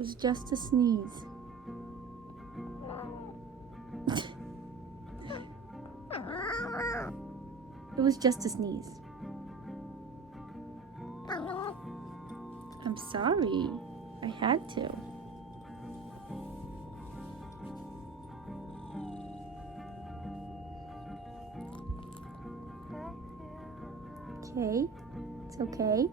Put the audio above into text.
was just a sneeze. It was just a sneeze. I'm sorry. I had to. Okay. It's okay.